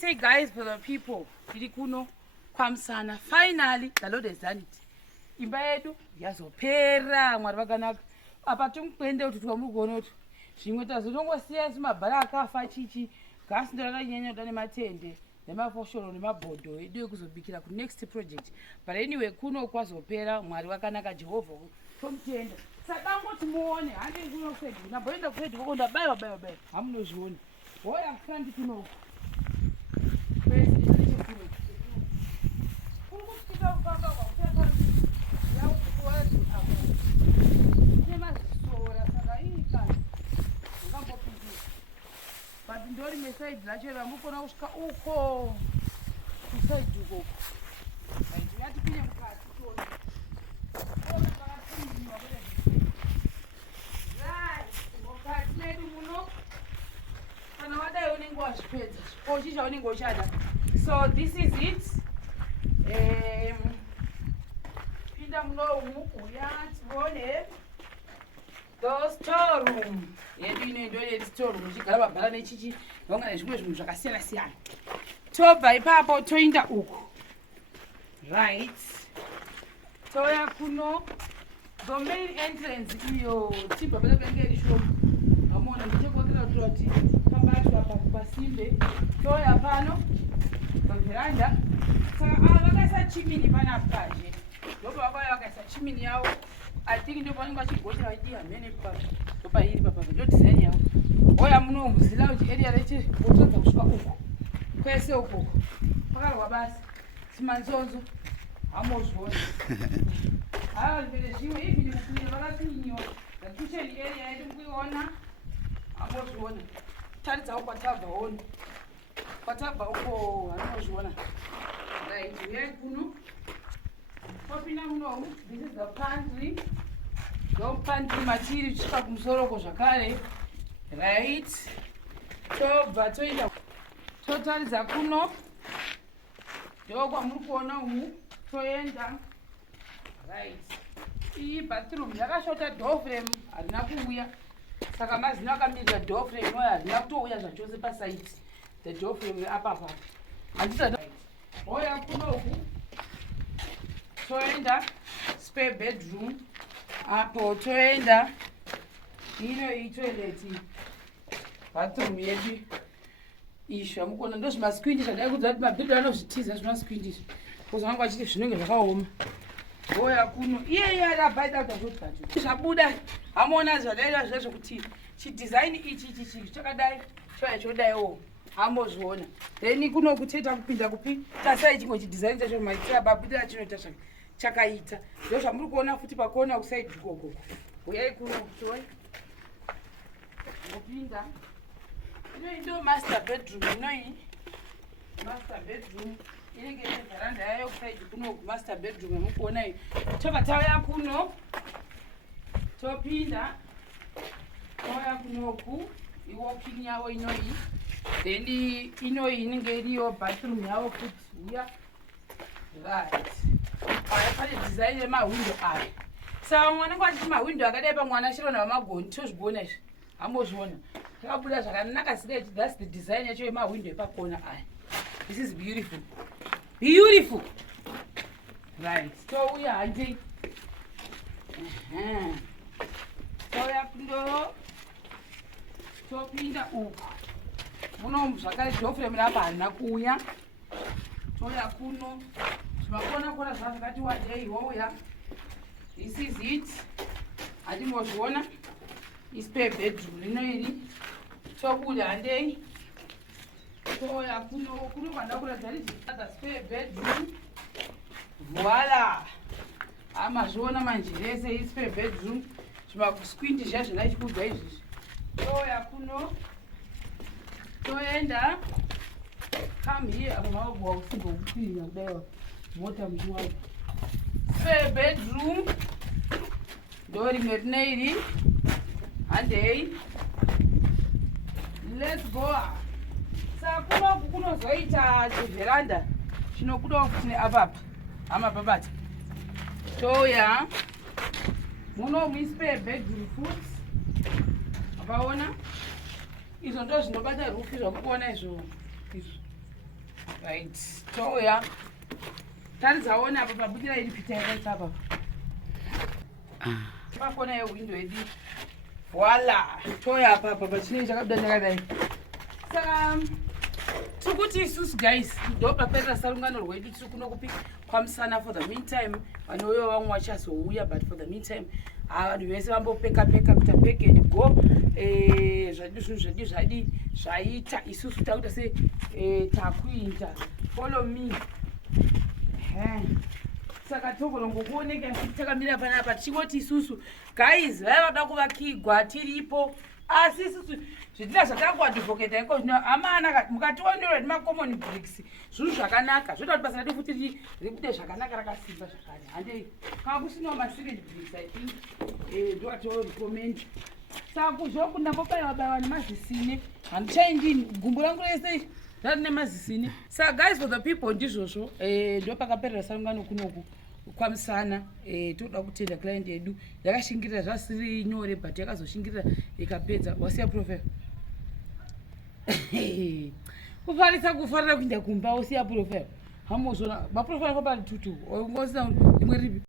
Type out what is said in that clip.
say, guys, for the people, Dirikuno, Kwamsana, finally, the Lord has done it. Imba yedu yazopera Mwari vakanaka. Apa tumukwende kuti twamugono kuti zvimwe tazotongosiya mabhara akafa chichi gasi ndo rakanyanya kuda nematende nemafoshoro nemabhodho edu ekuzobikira ku next project. But anyway, kuno kwazopera Mwari vakanaka, Jehovha tomutenda. Saka ngoti muone hande kuno kwedu naboenda kwedu kokonda bayo hamunozviona. Hoya kandi kuno but ndori mesaidi racho ramukona kusvika uko kusaidi ukoko yatipinye mukati tona mukati medu muno kana wadai unenge wazvipedza chikochi chaunenge uchada. So this is it. Pinda munomu uya tione the storeroom yedu ino ndo yedu storeroom ichigara mabhara nechichi vanga nezvimwe zvinhu zvakasiyana siyana. Tobva ipapo toinda uku right, toya kuno the main entrance iyo tibva pakangeri shopu amona ndichekwakira kuti pabatwa pasimbe. Toya pano veranda saka vakaisa chimini panapa paje ndopa vakauya vakaisa chimini yavo. I think ndo panenge vachigochera vachiti hamene ndopairi papa ndo design yavo. Hoya munomuzila kuti area reche otadza kusvika uku kwese ukoko pakarwa basi simanzonzo hamozvona hava zvimwe zvimwe ivhini kukwira vakapinyiwa the kitchen area yedu kuiona hamozviona. Taridzawo kwatabvaona kwatabva uko hatinozviona right. Uyai kuno topinda munomu. This is the pantry. Ndo pantry matiri kusvika kumusoroko zvakare right. Tobva toenda totaridza kuno ndo kwamuri kuona umu toenda right. Iyi bathroom yakashota door frame harina kuuya saka mazino akamirira door frame oyo harina kutouya zvachose pasaiti the door frame apapa handisa. Hoya kunoku toenda spare bedroom apo toenda ino iyi toilet bathroom yedu izvo amukona ndo zvimaskwindi zvadai kudza kuti mabhedhu anozvitiza zvimaskwindi kozi vangu vachiti zvinenge zvakaoma. Hoya kuno iye arabaida kutazoti zvabuda hamuona zvadaida zvezvo kuti chidesign ichi chakadai choya chodaiwo hambozviona. Then kuno kuteta kupinda kupi tasai chimwe chidesign chacho maitira babudira chinoita chakaita ndo zvamuri kuona futi pakona kusaidi ukoko. Uyai kuno kutoi kupinda inoyi ndo master bedroom. Inoyi master bedroom inenge ine veranda yayo kusaidi kuno master bedroom yamukuona iyi. Tobva tauya kuno topinda toya kunoku iwalking yavo inoyi. Then inoyi inenge iriyo bathroom yavo futi uya right. Aya pane design yemawindo aya saka vamwe vanenge vachiti mawindo akadai pamwana chirona vamagoni tozvigona izvi hambozviona takabuda zvakanaka sidai. That's the design yacho yemawindo epakona aya. This is beautiful beautiful right. Touya handei touya kundo topinda uku muno zvakare doframe rapa harina kuuya. Toya kuno zvimakona kona zvazvakati wadei wouya. This is it. Hatimbozviona ispare bedroom rino iri tobuda handei toya kuno kuno kwanda kuratidza rizviada spare bedroom. Voila amazviona manje rese ispare bedroom zvimaskwindi zviya zvinachiudza izvizvi. Toya kuno toenda come here apa mavogwa kusimba kupinda kudaiwa mota muchiwapo. Spare bedroom ndo rimwe rine iri handei let's go. Saka kunoku kunozoita chiveranda chinokudawo kuti neapapa amapapati. Toya muno muspare bedroom foot apaona izvo ndo zvinobata rufu zvamukuona izvo. right toya taridzaona apa pabudira iri pita yakaita apa pakona yewindo yedu voila toya apa apa pachinei chakabuda chakadai saka tiri kuti isusu guys ndo papera sarungano rwedu tiri kuno kupi kwamusana for the meantime vanouyo vamwe vachazouya but for the meantime vanhu vese vambopeka kuita pek and go zvadi zvinhu zvedu zvadi zvaita isusu takuita se takuinda follow me saka togorongokuoneka takamira panapa tichingoti isusu guys vaivada kuvakigwa tiripo asi isusu zvidina zvatangoadvocata iko zvino hamana mukationerwa nemacommon bricks zvinhu zvakanaka zvoita kuti basa radu futi rikude zvakanaka rakasimba zvakare handei kava kusinawo ma-second bricks I think ndoatiorecommend saka kuzvokunda mbobaiwa nemazisine handichaindini gumbo rangu rese rari nemazisine saka guys for the people ndizvozvo ndo pakaperera sarungano kunoku kwamusana toda kutenda client yedu yakashingirira zvasiri nyore but yakazoshingirira ikapedza wasiya profile kufarisa kufarira kuinda kumba usiya profile hamuzvona maprofile akapari tutu ungosina rimwe ripi